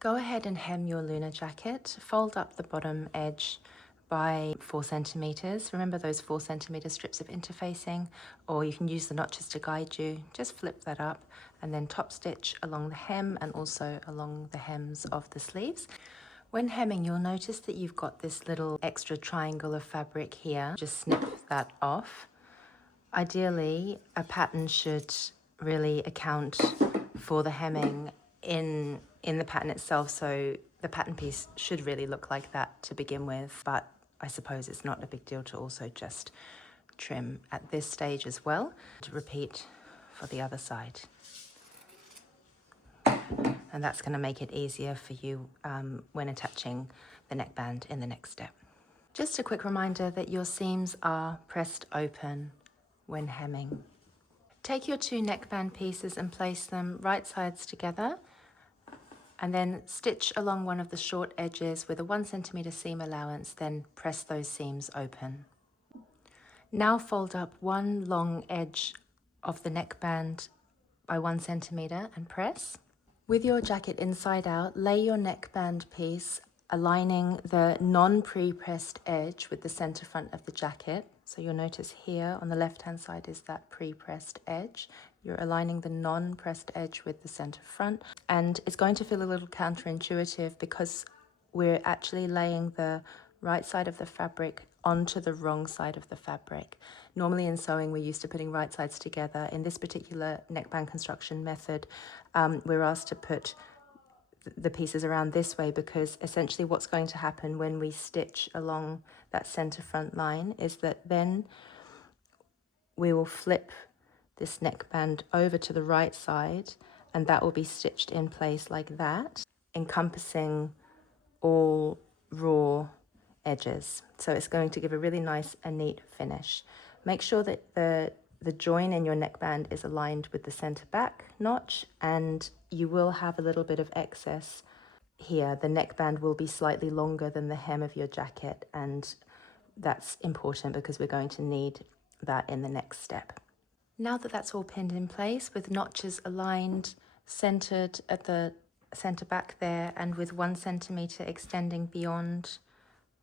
Go ahead and hem your lunar jacket. Fold up the bottom edge by 4 centimeters. Remember those 4 centimeter strips of interfacing, or you can use the notches to guide you. Just flip that up and then top stitch along the hem and also along the hems of the sleeves. When hemming, you'll notice that you've got this little extra triangle of fabric here. Just snip that off. Ideally, a pattern should really account for the hemming in the pattern itself, so the pattern piece should really look like that to begin with, but I suppose it's not a big deal to also just trim at this stage as well. To repeat for the other side. And that's going to make it easier for you when attaching the neckband in the next step. Just a quick reminder that your seams are pressed open when hemming. Take your 2 neckband pieces and place them right sides together, and then stitch along one of the short edges with a 1 centimeter seam allowance, then press those seams open. Now fold up one long edge of the neckband by 1 centimeter and press. With your jacket inside out, lay your neckband piece aligning the non-pre-pressed edge with the center front of the jacket. So you'll notice here on the left-hand side is that pre-pressed edge. You're aligning the non-pressed edge with the center front. And it's going to feel a little counterintuitive because we're actually laying the right side of the fabric onto the wrong side of the fabric. Normally in sewing, we're used to putting right sides together. In this particular neckband construction method, we're asked to put the pieces around this way because essentially what's going to happen when we stitch along that center front line is that then we will flip this neckband over to the right side, and that will be stitched in place like that, encompassing all raw edges. So it's going to give a really nice and neat finish. Make sure that the join in your neckband is aligned with the center back notch, and you will have a little bit of excess here. The neckband will be slightly longer than the hem of your jacket, and that's important because we're going to need that in the next step. Now that that's all pinned in place with notches aligned, centered at the center back there, and with 1 centimeter extending beyond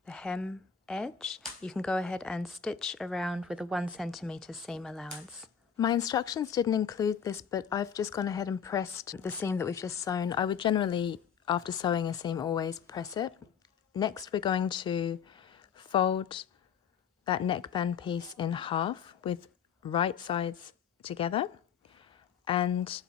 the hem edge, you can go ahead and stitch around with a 1 centimeter seam allowance. My instructions didn't include this, but I've just gone ahead and pressed the seam that we've just sewn. I would generally, after sewing a seam, always press it. Next, we're going to fold that neckband piece in half with right sides together, and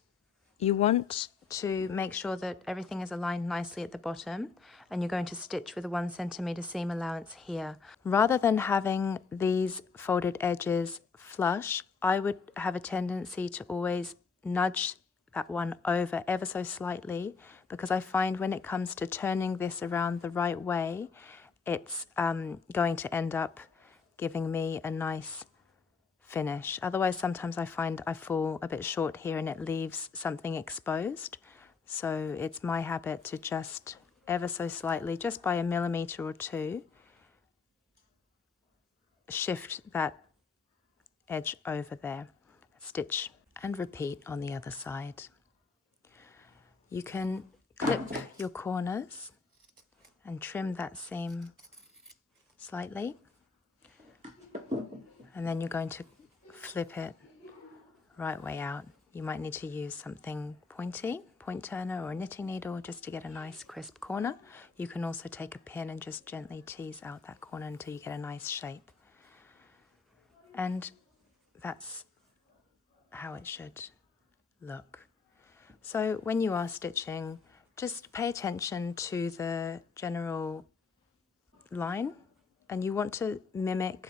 you want to make sure that everything is aligned nicely at the bottom, and you're going to stitch with a 1 centimeter seam allowance here. Rather than having these folded edges flush, I would have a tendency to always nudge that one over ever so slightly, because I find when it comes to turning this around the right way, it's going to end up giving me a nice finish. Otherwise, sometimes I find I fall a bit short here and it leaves something exposed. So it's my habit to just ever so slightly, just by a millimeter or two, shift that edge over there, stitch and repeat on the other side. You can clip your corners and trim that seam slightly, and then you're going to flip it right way out. You might need to use something pointy, point turner or a knitting needle, just to get a nice crisp corner. You can also take a pin and just gently tease out that corner until you get a nice shape. And that's how it should look. So when you are stitching, just pay attention to the general line, and you want to mimic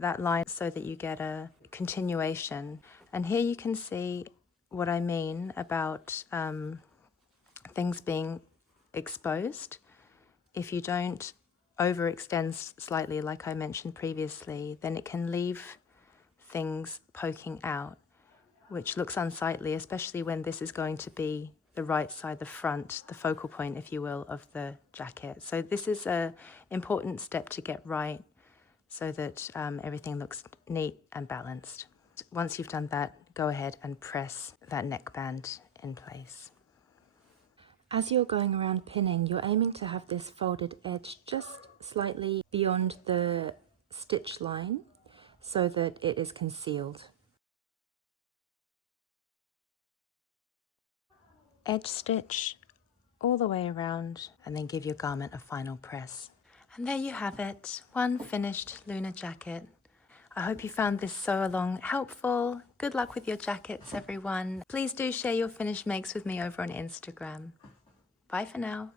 that line so that you get a continuation. And here you can see what I mean about things being exposed. If you don't overextend slightly, like I mentioned previously, then it can leave things poking out, which looks unsightly, especially when this is going to be the right side, the front, the focal point, if you will, of the jacket. So this is an important step to get right so that everything looks neat and balanced. Once you've done that, go ahead and press that neckband in place. As you're going around pinning, you're aiming to have this folded edge just slightly beyond the stitch line so that it is concealed. Edge stitch all the way around and then give your garment a final press. And there you have it, one finished lunar jacket. I hope you found this sew along helpful. Good luck with your jackets, everyone. Please do share your finished makes with me over on Instagram. Bye for now.